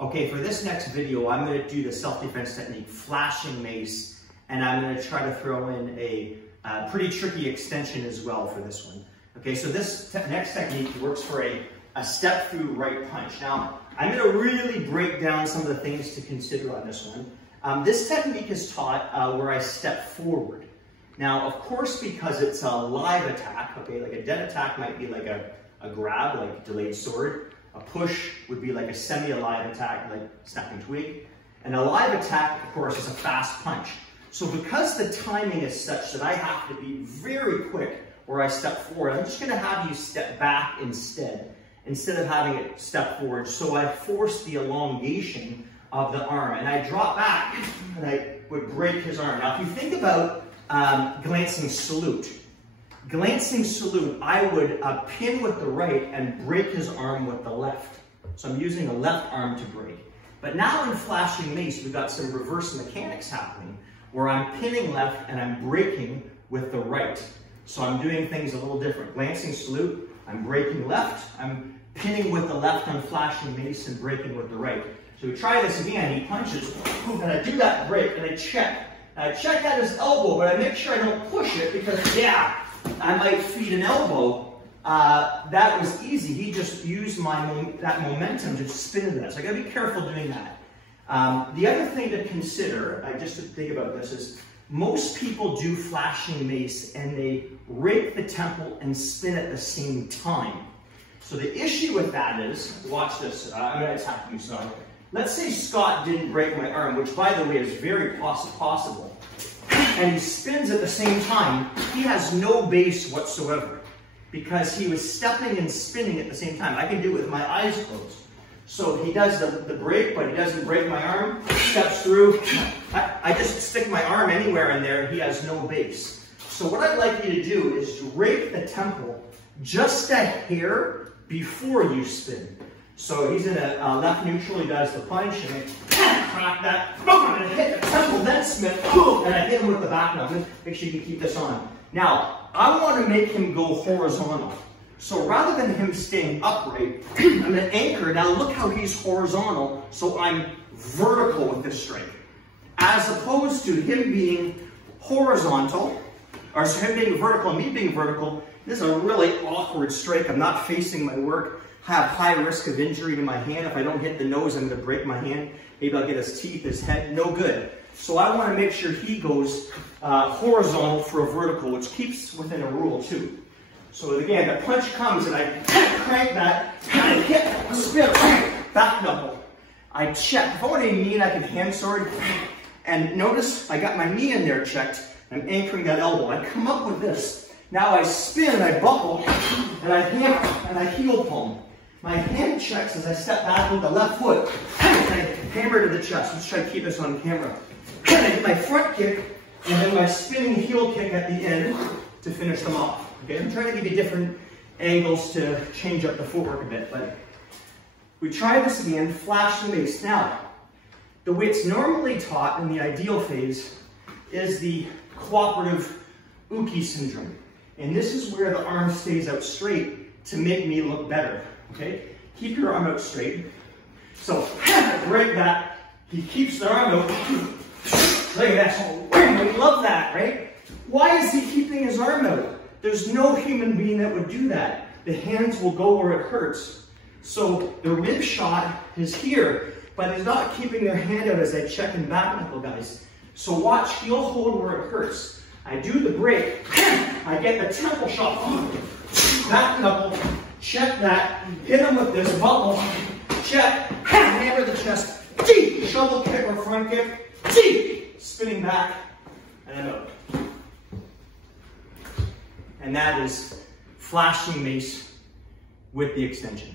Okay, for this next video, I'm going to do the self-defense technique, flashing mace, and I'm going to try to throw in a pretty tricky extension as well for this one. Okay, so this next technique works for a step through right punch. Now, I'm going to really break down some of the things to consider on this one. This technique is taught where I step forward. Now, of course, because it's a live attack, okay, like a dead attack might be like a grab, like delayed sword. A push would be like a semi-alive attack, like snapping twig. And a live attack, of course, is a fast punch. So because the timing is such that I have to be very quick where I step forward, I'm just going to have you step back instead of having it step forward. So I force the elongation of the arm, and I drop back, and I would break his arm. Now, if you think about glancing salute, I would pin with the right and break his arm with the left. So I'm using the left arm to break. But now in flashing mace, we've got some reverse mechanics happening, where I'm pinning left and I'm breaking with the right. So I'm doing things a little different. Glancing salute, I'm breaking left, I'm pinning with the left on flashing mace and breaking with the right. So we try this again, he punches, and I do that break, and I check. I check at his elbow, but I make sure I don't push it because, yeah, I might feed an elbow. That was easy. He just used that momentum to spin into that. So I gotta be careful doing that. The other thing to consider, just to think about this, is most people do flashing mace and they rake the temple and spin at the same time. So the issue with that is, watch this, I'm gonna attack you, so. Let's say Scott didn't break my arm, which by the way is very possible, and he spins at the same time. He has no base whatsoever because he was stepping and spinning at the same time. I can do it with my eyes closed. So he does the break, but he doesn't break my arm, steps through. I just stick my arm anywhere in there, he has no base. So what I'd like you to do is to rake the temple just a hair before you spin. So he's in a left neutral, he does the punch, and I crack that, and I hit the temple, then spin, and I hit him with the back knuckle. Make sure you can keep this on. Now, I want to make him go horizontal. So rather than him staying upright, I'm going to anchor. Now look how he's horizontal, so I'm vertical with this strike. As opposed to him being horizontal, or so him being vertical and me being vertical, this is a really awkward strike. I'm not facing my work. I have high risk of injury to my hand. If I don't hit the nose, I'm going to break my hand. Maybe I'll get his teeth, his head, no good. So I want to make sure he goes horizontal for a vertical, which keeps within a rule too. So again, the punch comes and I crank that, and I hit, spin, back knuckle. I check. If I want to be mean, I can hand sword. And notice I got my knee in there checked. I'm anchoring that elbow. I come up with this. Now I spin and I buckle, and I hammer, and I heel palm. My hand checks as I step back with the left foot. And I hammer to the chest. Let's try to keep this on camera. And I do my front kick, and then my spinning heel kick at the end to finish them off. Okay, I'm trying to give you different angles to change up the footwork a bit, but we try this again, flash the mace. Now, the way it's normally taught in the ideal phase is the cooperative uke syndrome. And this is where the arm stays out straight to make me look better, okay? Keep your arm out straight. So, break that. He keeps the arm out. Look at that. We love that, right? Why is he keeping his arm out? There's no human being that would do that. The hands will go where it hurts. So the rib shot is here, but he's not keeping their hand out as I check and back knuckle, guys. So watch, heel hold where it hurts. I do the break, I get the temple shot, back knuckle, check that, hit him with this buckle, check, hammer the chest, shovel kick or front kick, spinning back, and I'm out. And that is flashing mace with the extension.